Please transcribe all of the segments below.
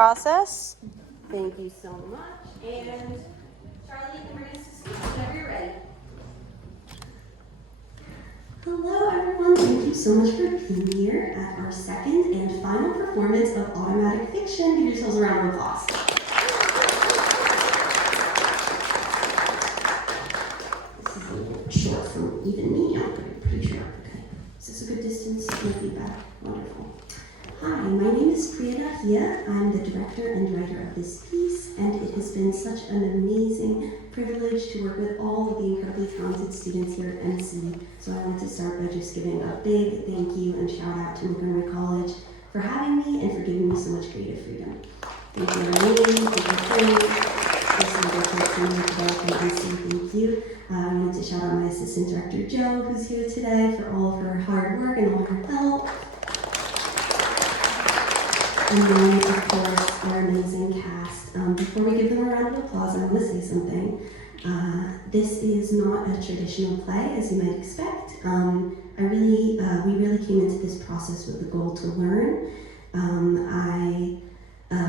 Process. Thank you so much. And Charlie, you can bring us to speak whenever you're ready. Hello everyone, thank you so much for being here at our second and final performance of Automatic Fiction. Give yourselves a round of applause. This is a little short from even me, I'm pretty sure. Okay, is this a good distance? No feedback, wonderful. Hi, my name is Priya Dahia. I'm the director and writer of this piece, and it has been such an amazing privilege to work with all of the incredibly talented students here at MC. So I wanted to start by just giving a big thank you and shout out to Montgomery College for having me and for giving me so much creative freedom. Thank you, Arlene. Thank you, Thank you. I wanted to shout out my assistant director, Jo, who's here today, for all of her hard work and all her help. And then, of course, our amazing cast. Before we give them a round of applause, I want to say something. This is not a traditional play, as you might expect. We really came into this process with the goal to learn.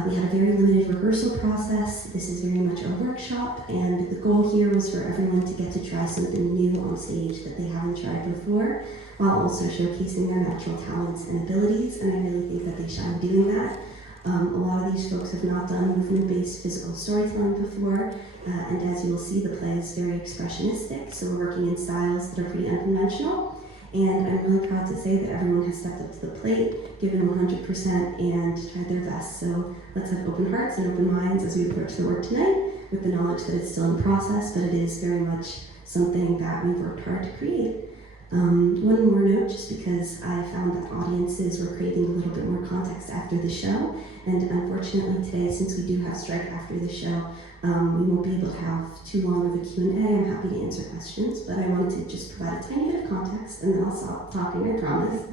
We had a very limited rehearsal process. This is very much a workshop, and the goal here was for everyone to get to try something new on stage that they haven't tried before, while also showcasing their natural talents and abilities, and I really think that they shine doing that. A lot of these folks have not done movement-based physical storytelling before, and as you will see, the play is very expressionistic, so we're working in styles that are pretty unconventional. And I'm really proud to say that everyone has stepped up to the plate, given 100%, and tried their best. So let's have open hearts and open minds as we approach the work tonight, with the knowledge that it's still in process, but it is very much something that we've worked hard to create. One more note, just because I found that audiences were craving a little bit more context after the show, and unfortunately today, since we do have strike after the show, we won't be able to have too long of a Q&A. I'm happy to answer questions, but I wanted to just provide a tiny bit of context, and then I'll stop talking, I promise.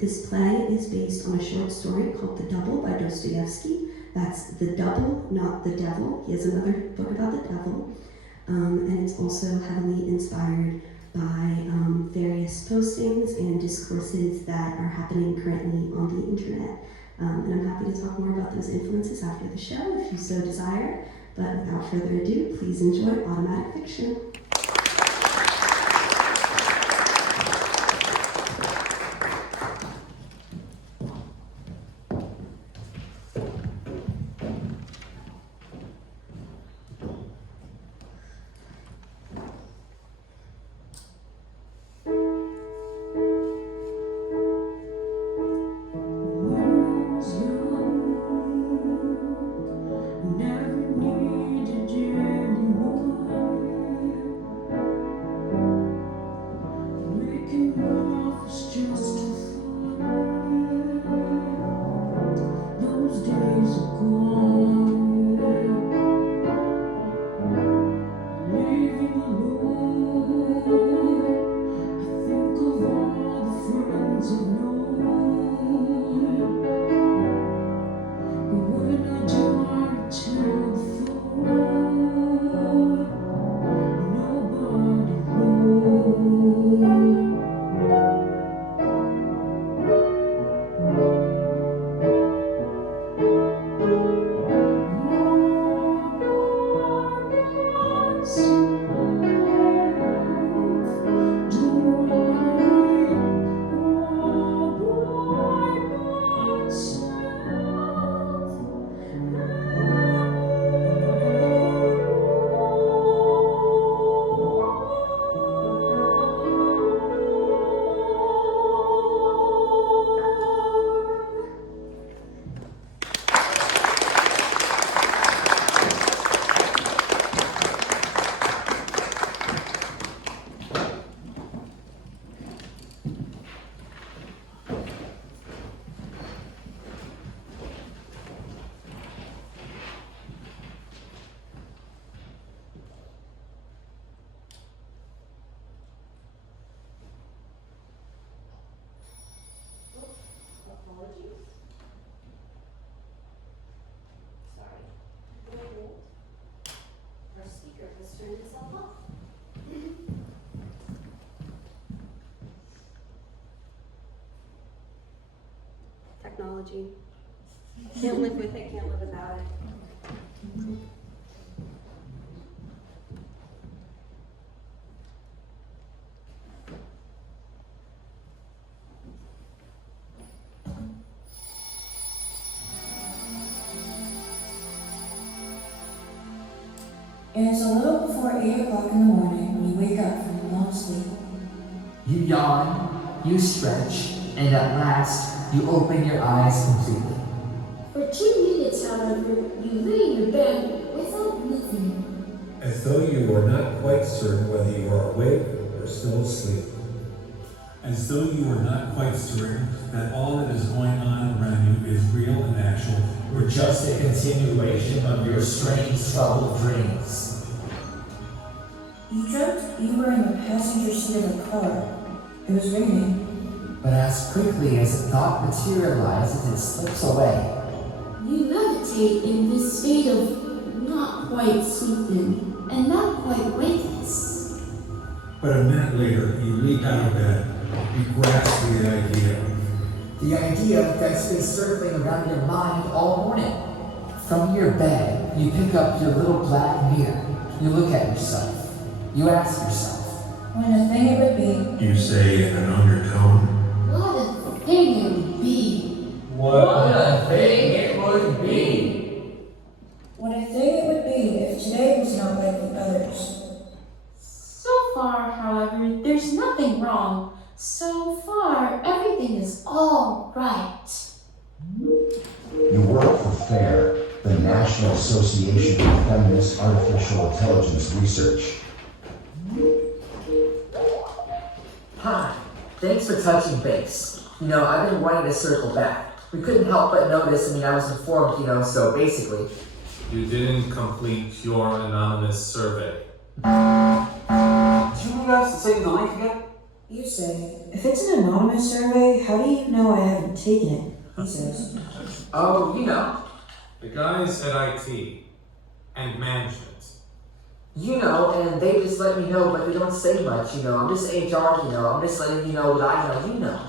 This play is based on a short story called The Double by Dostoevsky. That's The Double, not the devil. He has another book about the devil, and it's also heavily inspired by various postings and discourses that are happening currently on the internet. And I'm happy to talk more about those influences after the show, if you so desire. But without further ado, please enjoy Automatic Fiction. Technology. Can't live with it, can't live without it. It's a little before 8 o'clock in the morning when you wake up from a long sleep. You yawn, you stretch, and at last you open your eyes completely. For 2 minutes, however, you lay in your bed without moving. As though you were not quite certain whether you are awake or still asleep. As though you were not quite certain that all that is going on around you is real and actual, We're just a continuation of your strange, troubled dreams. You dreamt you were in the passenger seat of a car. It was raining. But as quickly as the thought materializes, it slips away. You meditate in this state of not quite sleeping and not quite wakeness. But a minute later, you leap out of bed. You grasp the idea. The idea that's been circling around your mind all morning. From your bed, you pick up your little black mirror. You look at yourself. You ask yourself, What a thing it would be. You say in an undertone. What a thing it would be. what a thing it would be. What a thing it would be if today was not like the others. So far, however, there's nothing wrong. So far, everything is all right. You work for FAIR, the National Association of Feminist Artificial Intelligence Research. Hi, thanks for touching base. I've been wanting to circle back. We couldn't help but notice, I was informed, so basically. you didn't complete your anonymous survey. Do you need us to send you the link again? You say, if it's an anonymous survey, how do you know I haven't taken it? He says. Oh, The guys at IT and management. and they just let me know, but they don't say much, I'm just HR, I'm just letting you know what I know,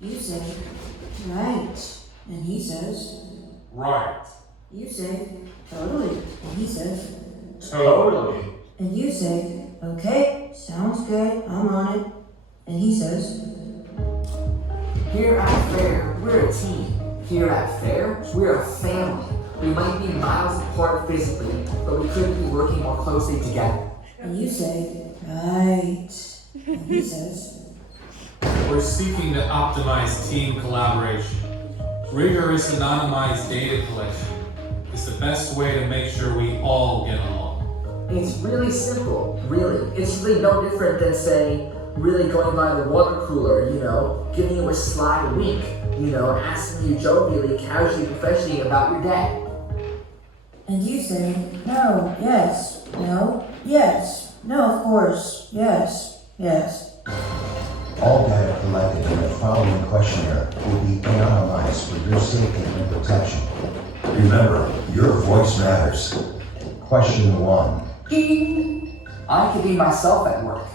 You say, right. And he says, Right. you say, totally. And he says, Totally. and you say, okay, sounds good, I'm on it. And he says, Here at FAIR, we're a team. Here at FAIR, we're a family. We might be miles apart physically, but we could be working more closely together. and you say, right. And he says, We're seeking to optimize team collaboration. Rigorous anonymized data collection is the best way to make sure we all get along. It's really simple, really. It's really no different than, say, really going by the water cooler, giving you a sly wink, asking you jovially, casually, professionally about your day. and you say, no, yes, no, yes, no, of course, yes, yes. All data collected in the following questionnaire will be anonymized for your safety and protection. Remember, your voice matters. Question 1. I could be myself at work.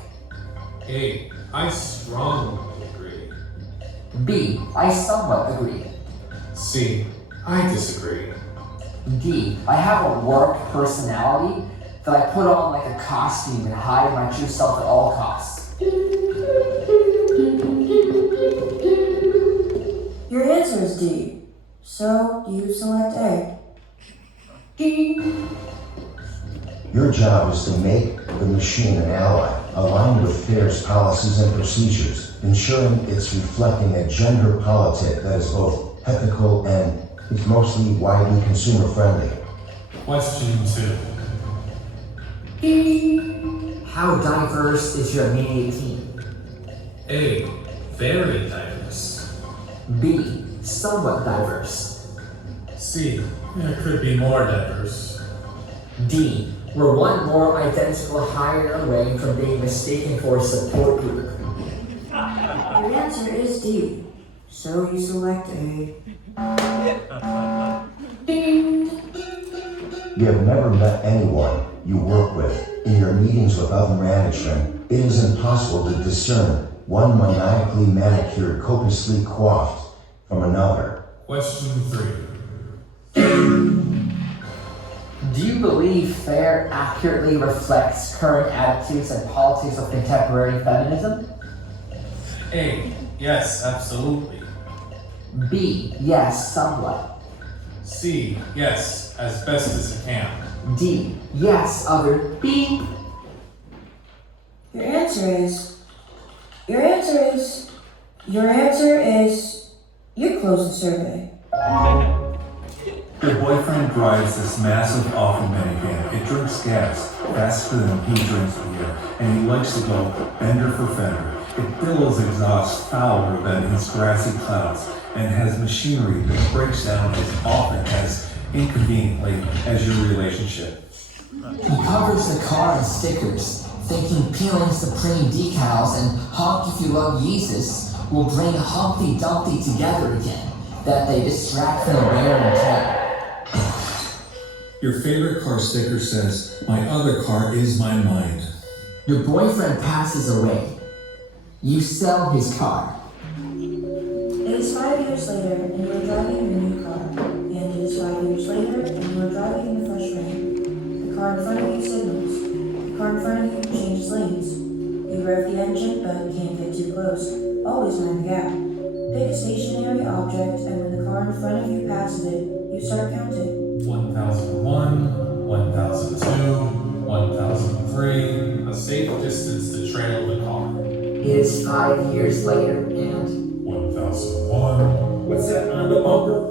A, I strongly agree. B, I somewhat agree. C, I disagree. D, I have a work personality that I put on like a costume and hide my true self at all costs. Your answer is D. So you select A. Your job is to make the machine an ally, aligned with FAIR's policies and procedures, ensuring it's reflecting a gender politic that is both ethical and is mostly widely consumer friendly. Question 2. How diverse is your immediate team? A, very diverse. B, somewhat diverse. C, it could be more diverse. D, we're one more identical hire away from being mistaken for a support group. Your answer is D. So you select A. You have never met anyone you work with. In your meetings with other management, it is impossible to discern one maniacally manicured, copiously coiffed from another. Question 3. Do you believe FAIR accurately reflects current attitudes and politics of contemporary feminism? A. Yes, absolutely. B. Yes, somewhat. C. Yes, as best as it can. D. Yes, other. B. Your answer is, you closed the survey. Your boyfriend drives this massive awful minivan. It drinks gas faster than he drinks beer, and he likes to go fender for fender. It billows exhaust fouler than his grassy clouds, and has machinery that breaks down as often as inconveniently as your relationship. He covers the car in stickers, thinking peeling Supreme decals and honk if you love Jesus will bring Humpty Dumpty together again, that they distract from the wear and tear. Your favorite car sticker says, "My other car is my mind." Your boyfriend passes away. You sell his car. It is 5 years later, and you are driving your new car. And it is 5 years later, and you are driving in the fresh rain. The car in front of you signals. The car in front of you changes lanes. You rev the engine, but can't get too close. Always mind the gap. Pick a stationary object, and when the car in front of you passes it, you start counting. 1001, 1002, 1003. A safe distance to trail the car. It is 5 years later, and 1001. What's that on the bumper?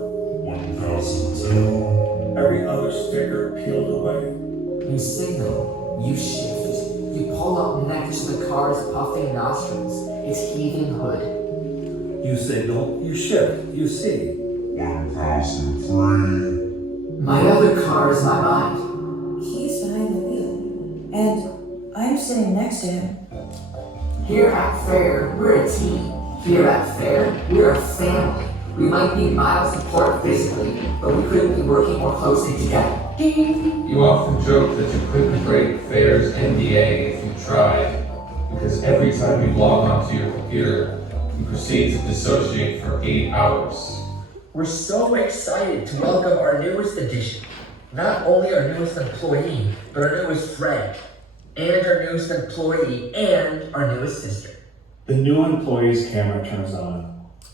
1002. Every other sticker peeled away. you signal, you shift, you pull up next to the car's puffing nostrils, its heaving hood. You signal, you shift, you see. 1003. My other car is my mind. He's behind the wheel, and I'm sitting next to him. Here at FAIR, we're a team. Here at FAIR, we're a family. We might be miles apart physically, but we couldn't be working more closely together. You often joke that you couldn't break FAIR's NDA if you tried, because every time you log onto your computer, you proceed to dissociate for 8 hours. We're so excited to welcome our newest addition. Not only our newest employee, but our newest friend, and our newest employee, and our newest sister. The new employee's camera turns on.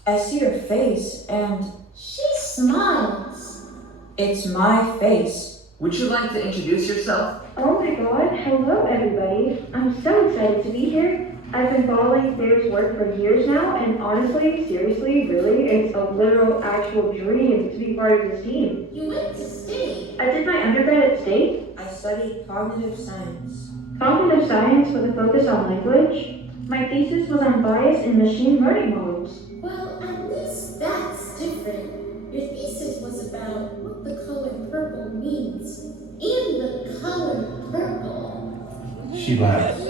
I see her face, and She smiles. it's my face. Would you like to introduce yourself? Oh my god, hello everybody. I'm so excited to be here. I've been following FAIR's work for years now, and honestly, seriously, really, it's a literal, actual dream to be part of this team. You went to state. I did my undergrad at State, I studied cognitive science. cognitive science with a focus on language. My thesis was on bias in machine learning models. Well, at least that's different. Your thesis was about what the color purple means. In the color purple. She laughs.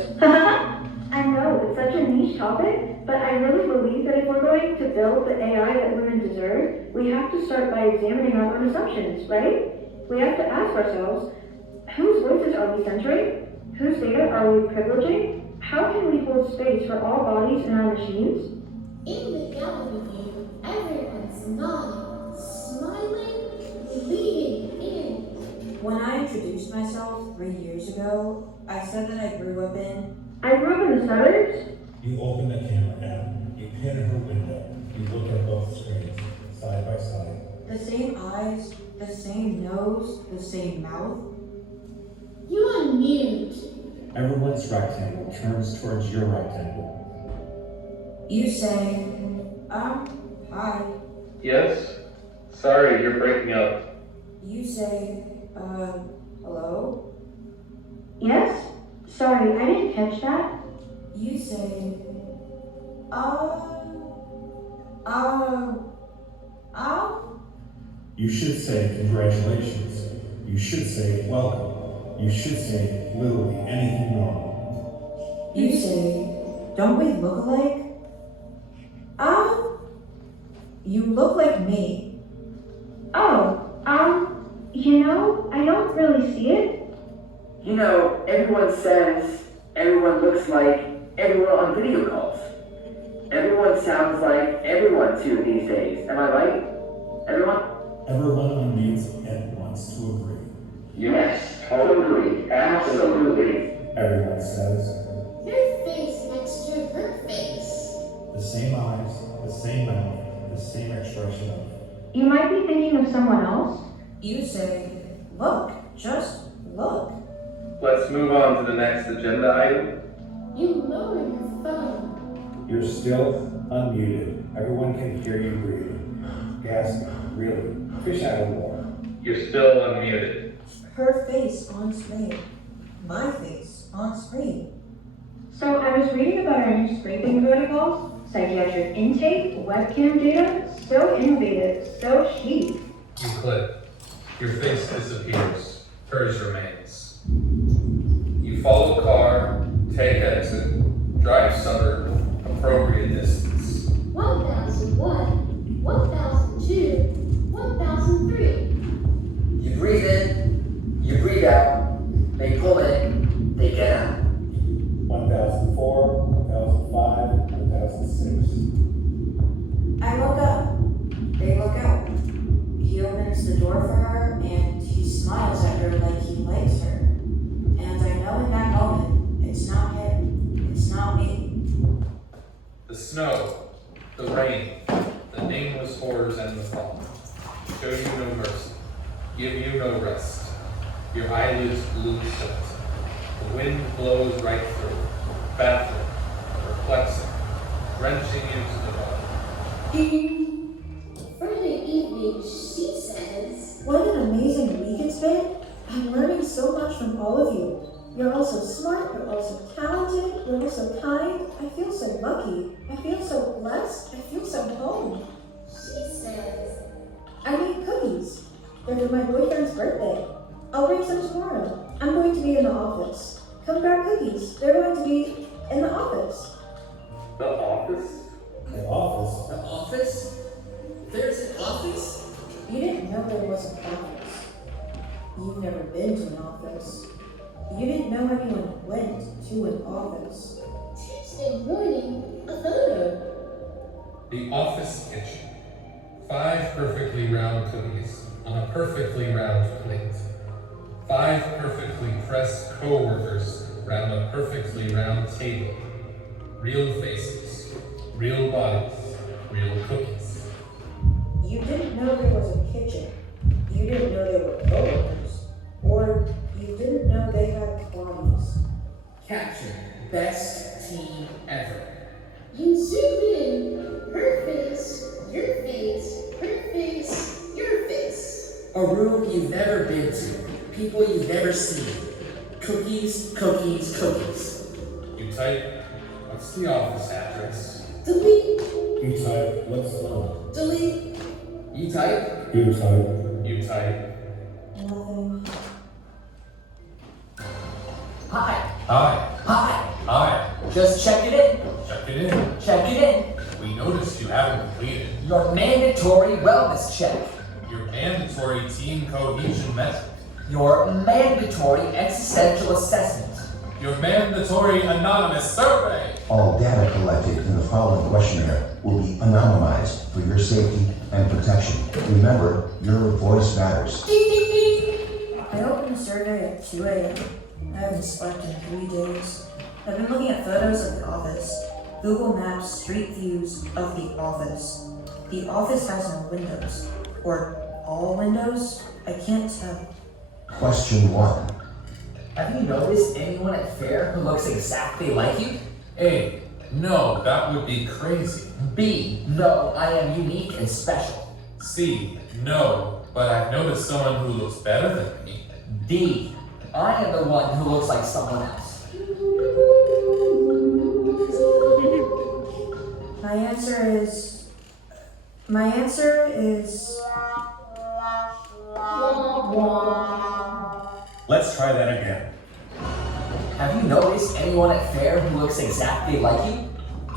I know, it's such a niche topic, but I really believe that if we're going to build the AI that women deserve, we have to start by examining our own assumptions, right? We have to ask ourselves, whose voices are we censoring? Whose data are we privileging? How can we hold space for all bodies in our machines? In the gallery view, everyone's nodding, smiling, leaning in. When I introduced myself 3 years ago, I said that I grew up in. I grew up in the suburbs. You open the camera app, you pin her window, you look at both screens, side by side. The same eyes, the same nose, the same mouth. You unmute. Everyone's rectangle turns towards your rectangle. You say, hi. Yes? Sorry, you're breaking up. You say, hello? Yes? Sorry, I didn't catch that. You say, You should say congratulations. You should say welcome. You should say literally anything normal. You say, don't we look alike? You look like me. Oh, I don't really see it. You know, everyone says everyone looks like everyone on video calls. Everyone sounds like everyone too these days. Am I right? Everyone? Everyone unmutes and wants to agree. Yes, totally, absolutely. Everyone says, Your face next to her face. the same eyes, the same mouth, the same expression of. You might be thinking of someone else. You say, look, just look. Let's move on to the next agenda item. You lower your phone. You're still unmuted. Everyone can hear you breathing. Gasping, really. Fish out of water. You're still unmuted. Her face on screen. My face on screen. So I was reading about our new scraping protocols, psychiatric intake, webcam data, so innovative, so chic. You click. Your face disappears. Hers remains. You follow car, take exit, drive suburb, appropriate distance. 1001, 1002, 1003. You breathe in, you breathe out, they pull in, they get out. 1004, 1005, 1006. I look up. They look out. He opens the door for her and he smiles at her like he likes her. And I know in that moment, it's not him. It's not me. The snow, the rain, the nameless horrors and the fall show you no mercy, give you no rest. Your eyelids glue shut. The wind blows right through, baffling, perplexing, wrenching you to the bone. For the evening, she says. What an amazing week it's been. I'm learning so much from all of you. You're all so smart, you're all so talented, you're all so kind. I feel so lucky. I feel so blessed. I feel so home. She says. I made cookies. They're for my boyfriend's birthday. I'll bring some tomorrow. I'm going to be in the office. Come grab cookies. They're going to be in the office. The office? The office. The office? There's an office? You didn't know there was an office. You've never been to an office. You didn't know anyone went to an office. Tuesday morning, a photo. The office kitchen. 5 perfectly round cookies on a perfectly round plate. 5 perfectly pressed co-workers round a perfectly round table. Real faces, real bodies, real cookies. You didn't know there was a kitchen. You didn't know there were coworkers. Or you didn't know they had bodies. Capture best team ever. You zoom in. Her face, your face, her face, your face. A room you've never been to. People you've never seen. Cookies, cookies, cookies. You type, what's the office address? Delete, You type, what's wrong? delete. You type? You type. You type, Nothing. Hi. hi, Hi. hi, Just check it in. check it in. Check it in. We noticed you haven't completed Your mandatory wellness check. your mandatory team cohesion metric, Your mandatory existential assessment. your mandatory anonymous survey. All data collected in the following questionnaire will be anonymized for your safety and protection. Remember, your voice matters. I opened the survey at 2 a.m. I haven't slept in 3 days. I've been looking at photos of the office. Google Maps street views of the office. The office has no windows. Or all windows? I can't tell. Question 1. Have you noticed anyone at Fair who looks exactly like you? A, no, that would be crazy. B. No, I am unique and special. C, no, but I've noticed someone who looks better than me. D. I am the one who looks like someone else. My answer is. Let's try that again. Have you noticed anyone at Fair who looks exactly like you?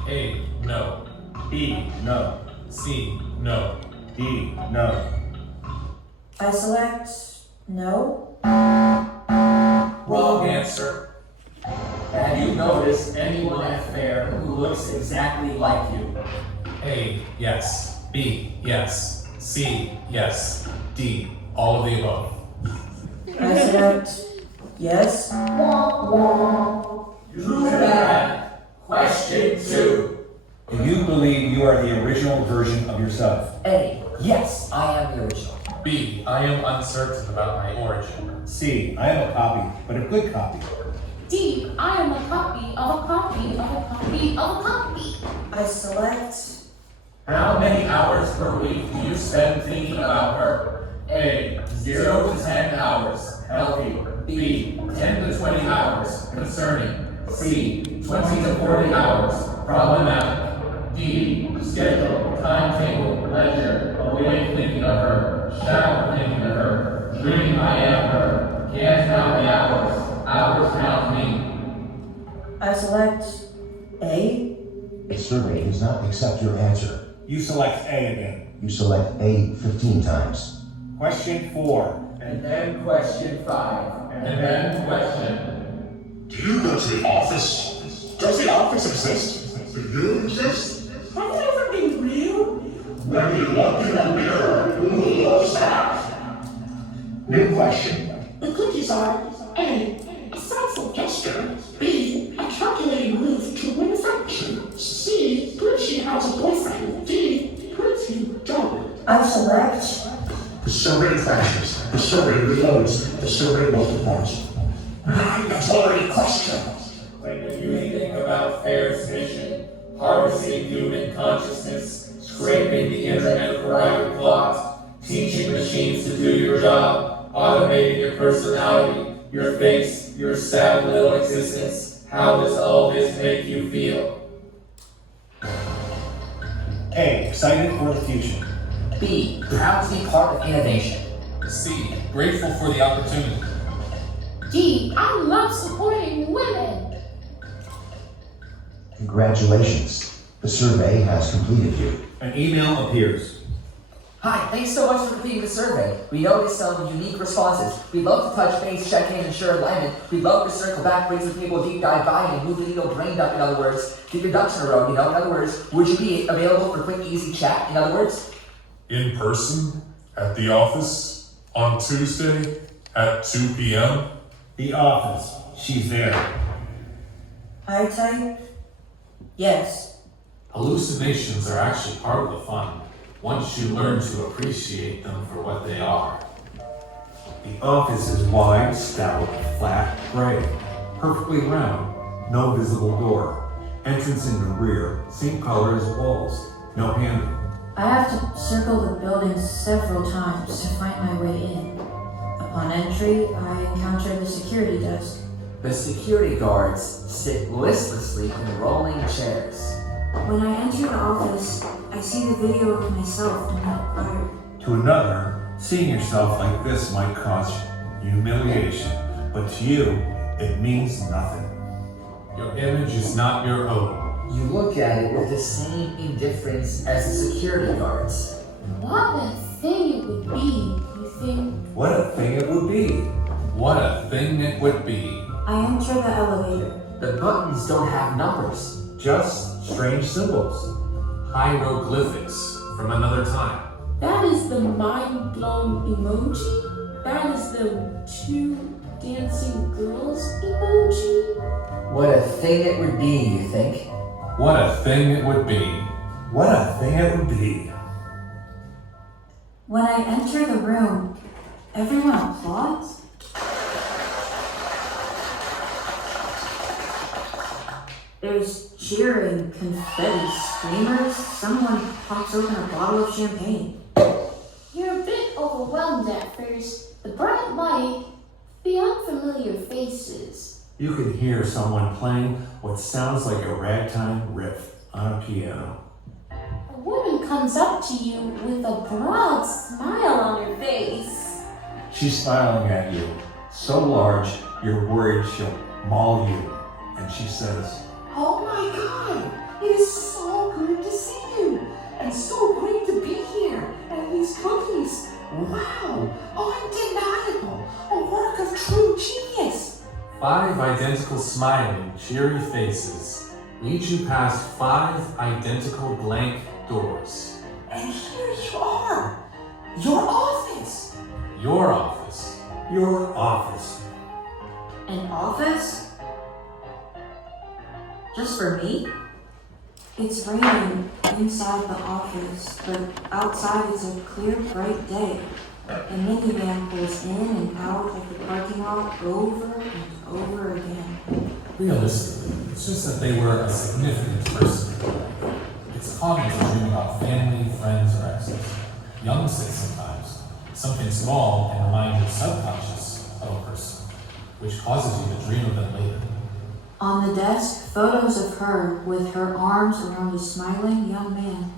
A, no. B, no. C, no. D, no. I select no. Wrong answer. Have you noticed anyone at fair who looks exactly like you? A, yes. B, yes. C, yes. D, all of the above. I select yes. Correct. Question 2. Do you believe you are the original version of yourself? A, yes, I am the original. B, I am uncertain about my origin. C. I am a copy, but a good copy. D, I am a copy of a copy of a copy of a copy. I select How many hours per week do you spend thinking about her? A, 0 to 10 hours, healthy. B, 10 to 20 hours, concerning. C, 20 to 40 hours, problematic. D, schedule, timetable, leisure, awake thinking of her, shower thinking of her, dream I am her, can't count the hours, hours count me. I select A. The survey does not accept your answer. You select A again. You select A 15 times. Question 4. And then question 5. And then question. Do you go to the office? Does the office exist? Do you exist? Have you ever been real? When you look in the mirror, who looks back? New question. The cookies are A, a thoughtful gesture, B, a calculating move to win affection, C, proves she has a boyfriend, D, proves you don't. I select The survey crashes. The survey reloads. The survey multiplies. Mandatory question. When you think about FAIR's mission, harvesting human consciousness, scraping the internet for private plots, teaching machines to do your job, automating your personality, your face, your sad little existence, how does all this make you feel? A. Excited for the future. B, proud to be part of innovation. C, grateful for the opportunity. D, I love supporting women. Congratulations. The survey has completed you. An email appears. Hi, thanks so much for completing the survey. We noticed some unique responses. We'd love to touch base, check in, ensure alignment. We'd love to circle back, bring some people deep dive by and move the needle brain dump, in other words. Get your ducks in a row, in other words. Would you be available for quick, easy chat, in other words? In person, at the office, on Tuesday, at 2 p.m. The office. She's there. I type yes. Hallucinations are actually part of the fun, once you learn to appreciate them for what they are. The office is wide, stout, flat, gray, perfectly round, no visible door. Entrance in the rear, same color as walls, no handle. I have to circle the building several times to find my way in. Upon entry, I encounter the security desk. The security guards sit listlessly in rolling chairs. When I enter the office, I see the video of myself a minute prior. To another, seeing yourself like this might cause humiliation, but to you, it means nothing. Your image is not your own. You look at it with the same indifference as the security guards. What a thing it would be, you think? What a thing it would be. What a thing it would be. I enter the elevator. The buttons don't have numbers. Just strange symbols. Hieroglyphics from another time. That is the mind-blown emoji? That is the two dancing girls emoji? What a thing it would be, you think? What a thing it would be. What a thing it would be. When I enter the room, everyone applauds. There's cheering, confetti, screamers. Someone pops open a bottle of champagne. You're a bit overwhelmed at first. The bright light, the unfamiliar faces. You can hear someone playing what sounds like a ragtime riff on a piano. A woman comes up to you with a broad smile on her face. She's smiling at you, so large you're worried she'll maul you. And she says, Oh my God! It is so good to see you! And so great to be here! And these cookies! Wow! Undeniable! A work of true genius! 5 identical smiling, cheery faces lead you past 5 identical blank doors. And here you are! Your office! Your office. Your office. An office? Just for me? It's raining inside the office, but outside it's a clear, bright day. A minivan pulls in and out of the parking lot over and over again. Realistically, it's just that they were a significant person. It's common to dream about family, friends, or exes. Young say sometimes, something small can remind your subconscious of a person, which causes you to dream of them later. On the desk, photos of her with her arms around a smiling young man.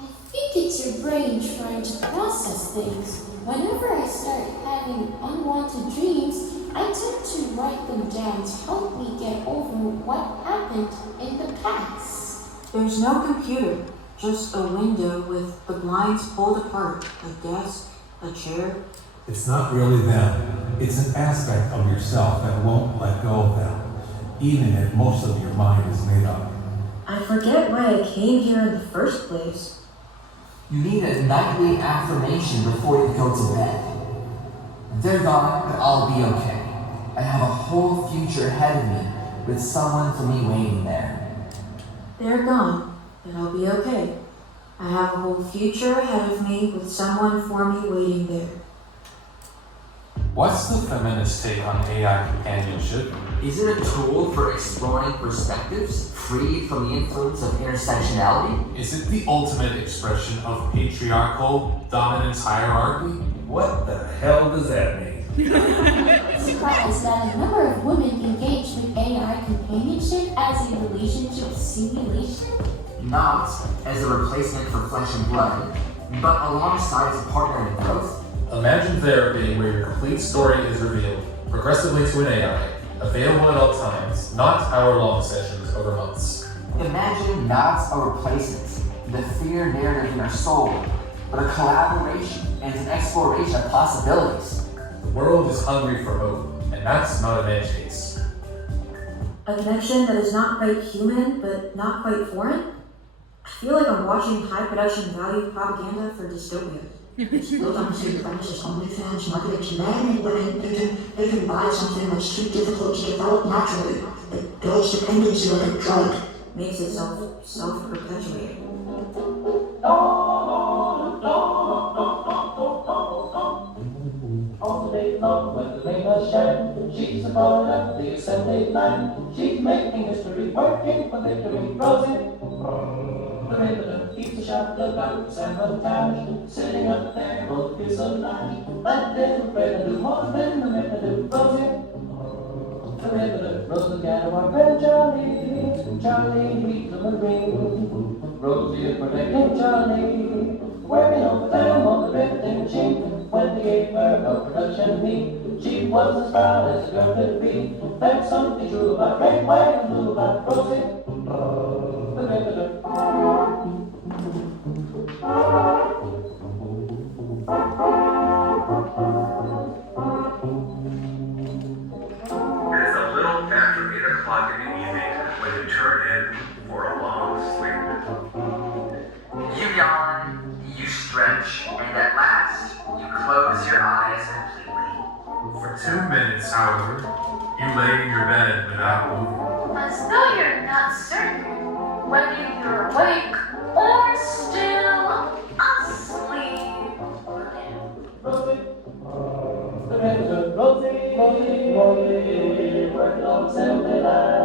I think it's your brain trying to process things. Whenever I start having unwanted dreams, I tend to write them down to help me get over what happened in the past. There's no computer, just a window with the blinds pulled apart, a desk, a chair. It's not really them. It's an aspect of yourself that won't let go of them, even if most of your mind is made up. I forget why I came here in the first place. You need a nightly affirmation before you go to bed. They're gone, but I'll be okay. I have a whole future ahead of me with someone for me waiting there. They're gone, but I'll be okay. I have a whole future ahead of me with someone for me waiting there. What's the feminist take on AI companionship? Is it a tool for exploring perspectives, free from the influence of intersectionality? Is it the ultimate expression of patriarchal dominance hierarchy? What the hell does that mean? Surprised that a number of women engage with AI companionship as a relationship simulation? Not as a replacement for flesh and blood, but alongside as a partner in growth. Imagine therapy where your complete story is revealed progressively to an AI, available at all times, not hour-long sessions over months. Imagine not a replacement, the fear narrative in our soul, but a collaboration and an exploration of possibilities. The world is hungry for hope, and that's not an edge case. A connection that is not quite human, but not quite foreign? I feel like I'm watching high production value propaganda for dystopia. It's built on a secret premises. OnlyFans marketed to men and women thinking they can buy something that's too difficult to develop naturally. It builds dependency like a drug. Makes it self-perpetuating. All day long when the rain has shined, she's a part of the assembly line. She's making history, working for victory, Rosie. The river keeps a sharp lookout, sabotage, sitting up there, both is alive. That little friend do more than the river do, Rosie. The river, Rosie got our friend Charlie. Charlie, he's a marine. Rosie is protecting Charlie, working overtime on the drifting sheet. When they gave her no production need, she was as proud as a girl could be. There's something true about red, white, and blue about Rosie. The river. It is a little after 8 o'clock in the evening when you turn in for a long sleep. You yawn, you stretch, and at last, you close your eyes completely. For 2 minutes, however, you lay in your bed without moving. As though you're not certain whether you're awake or still asleep. Rosie, the river, Rosie, Rosie, Rosie, working on assembly line.